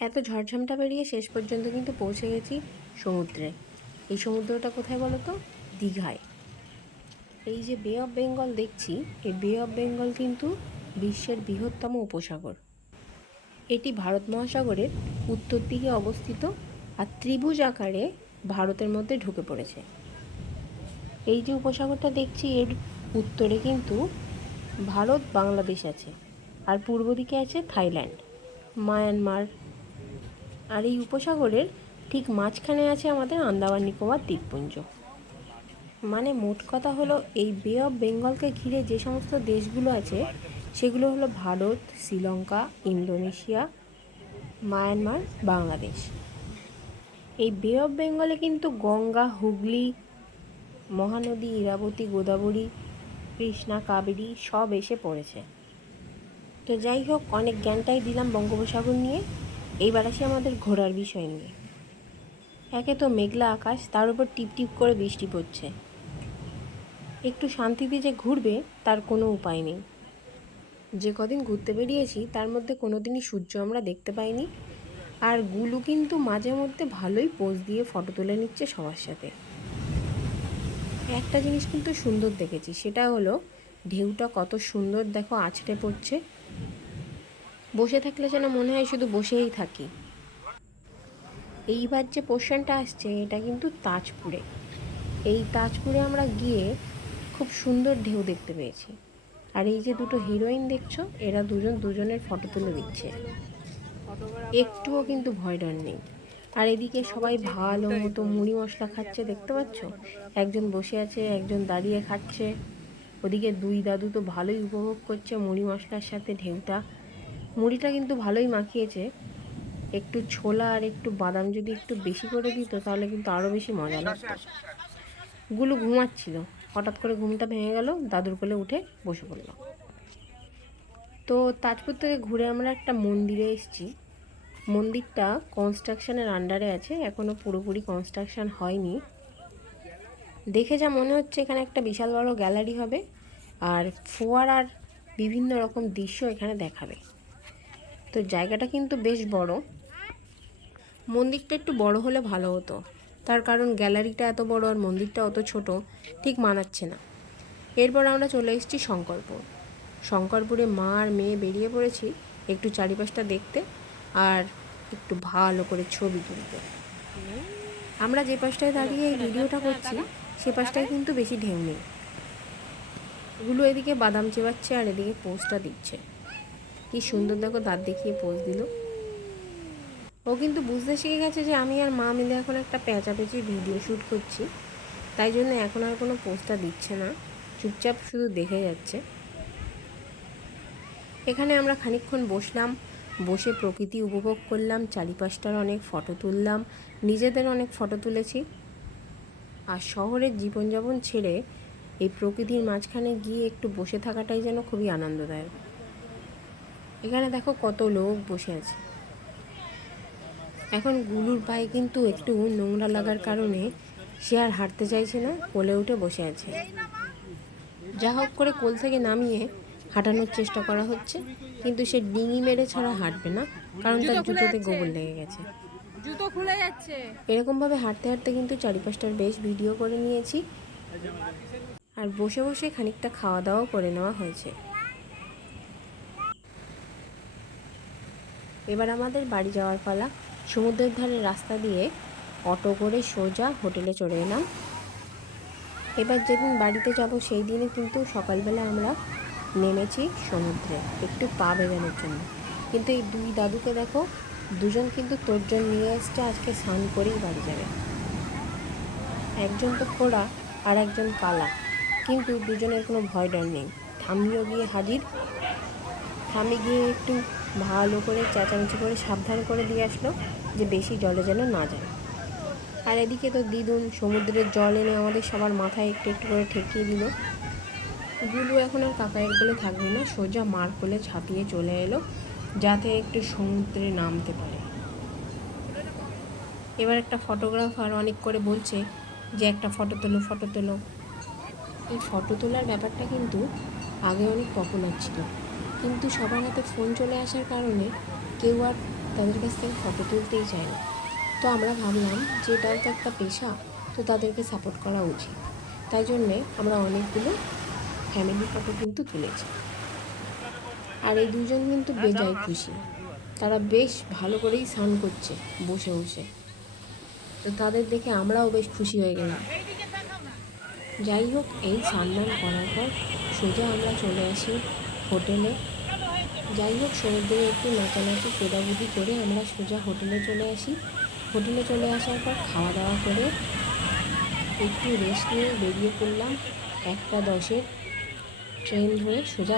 এত ঝড়ঝামটা বেরিয়ে শেষ পর্যন্ত কিন্তু পৌঁছে গেছি সমুদ্রে। এই সমুদ্রটা কোথায় বলো তো? দীঘায়। এই যে বে অফ বেঙ্গল দেখছি, এই বে অফ বেঙ্গল কিন্তু বিশ্বের বৃহত্তম উপসাগর। এটি ভারত মহাসাগরের উত্তর দিকে অবস্থিত আর ত্রিভুজ আকারে ভারতের মধ্যে ঢুকে পড়েছে। এই যে উপসাগরটা দেখছি, এর উত্তরে কিন্তু ভারত বাংলাদেশ আছে, আর পূর্ব দিকে আছে থাইল্যান্ড, মায়ানমার। আর এই উপসাগরের ঠিক মাঝখানে আছে আমাদের আন্দামান নিকোবর দ্বীপপুঞ্জ। মানে মোট কথা হলো, এই বে অফ বেঙ্গলকে ঘিরে যে সমস্ত দেশগুলো আছে সেগুলো হলো ভারত, শ্রীলঙ্কা, ইন্দোনেশিয়া, মায়ানমার, বাংলাদেশ। এই বে অফ বেঙ্গলে কিন্তু গঙ্গা, হুগলি, মহানদী, ইরাবতী, গোদাবরী, কৃষ্ণা, কাবেরী সব এসে পড়েছে। তো যাই হোক, অনেক জ্ঞানটাই দিলাম বঙ্গোপসাগর নিয়ে। এইবার আসি আমাদের ঘোরার বিষয় নিয়ে। একে তো মেঘলা আকাশ, তার উপর টিপটিপ করে বৃষ্টি পড়ছে। একটু শান্তিতে যে ঘুরবে তার কোনো উপায় নেই। যে কদিন ঘুরতে বেরিয়েছি তার মধ্যে কোনো দিনই সূর্য আমরা দেখতে পাইনি। আর গুলু কিন্তু মাঝে মধ্যে ভালোই পোজ দিয়ে ফটো তুলে নিচ্ছে সবার সাথে। একটা জিনিস কিন্তু সুন্দর দেখেছি, সেটা হলো ঢেউটা কত সুন্দর দেখো আছড়ে পড়ছে। বসে থাকলে যেন মনে হয় শুধু বসেই থাকি। এইবার যে পোর্শনটা আসছে এটা কিন্তু তাজপুরে। এই তাজপুরে আমরা গিয়ে খুব সুন্দর ঢেউ দেখতে পেয়েছি। আর এই যে দুটো হিরোইন দেখছো, এরা দুজনের ফটো তুলে দিচ্ছে, একটুও কিন্তু ভয় ডর নেই। আর এদিকে সবাই ভালো মতো মুড়ি মশলা খাচ্ছে, দেখতে পাচ্ছ? একজন বসে আছে, একজন দাঁড়িয়ে খাচ্ছে। ওদিকে দুই দাদু তো ভালোই উপভোগ করছে মুড়ি মশলার সাথে ঢেউটা। মুড়িটা কিন্তু ভালোই মাখিয়েছে। একটু ছোলা আর একটু বাদাম যদি একটু বেশি করে দিত তাহলে কিন্তু আরও বেশি মজা লাগতো। গুলো ঘুমাচ্ছিল, হঠাৎ করে ঘুমটা ভেঙে গেল, দাদুর কোলে উঠে বসে পড়ল। তো তাজপুর থেকে ঘুরে আমরা একটা মন্দিরে এসেছি। মন্দিরটা কনস্ট্রাকশনের আন্ডারে আছে, এখনও পুরোপুরি কনস্ট্রাকশন হয়নি। দেখে যা মনে হচ্ছে এখানে একটা বিশাল বড় গ্যালারি হবে, আর ফোয়ারার বিভিন্ন রকম দৃশ্য এখানে দেখাবে। তো জায়গাটা কিন্তু বেশ বড়। মন্দিরটা একটু বড় হলে ভালো হতো, তার কারণ গ্যালারিটা এত বড় আর মন্দিরটা অত ছোট, ঠিক মানাচ্ছে না। এরপর আমরা চলে এসেছি শঙ্করপুর। শঙ্করপুরে মা আর মেয়ে বেরিয়ে পড়েছি একটু চারিপাশটা দেখতে আর একটু ভালো করে ছবি তুলতে। আমরা যে পাশটায় দাঁড়িয়ে এই ভিডিওটা করছি সে পাশটায় কিন্তু বেশি ঢেউ নেই। গুলো এদিকে বাদাম চেবাচ্ছে আর এদিকে পোজটা দিচ্ছে। কি সুন্দর দেখো, দাঁত দেখিয়ে পোজ দিল। ও কিন্তু বুঝতে শিখে গেছে যে আমি আর মা মিলে এখন একটা পেঁচাপেচির ভিডিও শ্যুট করছি, তাই জন্য এখন আর কোনো পোজটা দিচ্ছে না, চুপচাপ শুধু দেখে যাচ্ছে। এখানে আমরা খানিকক্ষণ বসলাম, বসে প্রকৃতি উপভোগ করলাম, চারিপাশটার অনেক ফটো তুললাম, নিজেদের অনেক ফটো তুলেছি। আর শহরের জীবনযাপন ছেড়ে এই প্রকৃতির মাঝখানে গিয়ে একটু বসে থাকাটাই যেন খুবই আনন্দদায়ক। এখানে দেখো কত লোক বসে আছে। এখন গুলুর পায়ে কিন্তু একটু নোংরা লাগার কারণে সে আর হাঁটতে চাইছে না, কোলে উঠে বসে আছে। যা হোক করে কোল থেকে নামিয়ে হাঁটানোর চেষ্টা করা হচ্ছে, কিন্তু সে ডিঙি মেরে ছাড়া হাঁটবে না, কারণ তার জুতোতে গোবর লেগে গেছে, জুতো খুলে যাচ্ছে। এরকমভাবে হাঁটতে হাঁটতে কিন্তু চারিপাশটার বেশ ভিডিও করে নিয়েছি, আর বসে বসে খানিকটা খাওয়া দাওয়াও করে নেওয়া হয়েছে। এবার আমাদের বাড়ি যাওয়ার পালা। সমুদ্রের ধারে রাস্তা দিয়ে অটো করে সোজা হোটেলে চলে এলাম। এবার যেদিন বাড়িতে যাব সেই দিনে কিন্তু সকালবেলা আমরা নেমেছি সমুদ্রে একটু পা ভেজানোর জন্য। কিন্তু এই দুই দাদুকে দেখো, দুজন কিন্তু তোরজন নিয়ে এসছে আজকে স্নান করেই বাড়ি যাবে। একজন তো খোড়া আর একজন কালা, কিন্তু দুজনের কোনো ভয় ডর নেই। ঠাম্মিও গিয়ে হাজির। ঠাম্মি গিয়ে একটু ভালো করে চেঁচামেচি করে সাবধান করে দিয়ে আসলো যে বেশি জলে যেন না যায়। আর এদিকে তো দিদুন সমুদ্রের জল এনে আমাদের সবার মাথায় একটু একটু করে ঠেকিয়ে দিল। গুলু এখন আর কাকায়ের কোলে থাকবে না, সোজা মার কোলে ঝাঁপিয়ে চলে এলো যাতে একটু সমুদ্রে নামতে পারে। এবার একটা ফটোগ্রাফার অনেক করে বলছে যে একটা ফটো তোলো, ফটো তোলো। এই ফটো তোলার ব্যাপারটা কিন্তু আগে অনেক পপুলার ছিল, কিন্তু সবার হাতে ফোন চলে আসার কারণে কেউ আর তাদের কাছ থেকে ফটো তুলতেই চায় না। তো আমরা ভাবলাম যে এটাও তো একটা পেশা, তো তাদেরকে সাপোর্ট করা উচিত। তাই জন্যে আমরা অনেকগুলো ফ্যামিলি ফটো কিন্তু তুলেছি। আর এই দুজন কিন্তু বেজায় খুশি, তারা বেশ ভালো করেই স্নান করছে বসে বসে। তো তাদের দেখে আমরাও বেশ খুশি হয়ে গেলাম। যাই হোক, এই স্নান করার পর সোজা আমরা চলে আসি হোটেলে। যাই হোক, সমুদ্রে একটু নাচানাচি কোদাকুদি করে আমরা সোজা হোটেলে চলে আসি। হোটেলে চলে আসার পর খাওয়া দাওয়া করে একটু রেস্ট নিয়ে বেরিয়ে পড়লাম 1টা 10-এর ট্রেন ধরে সোজা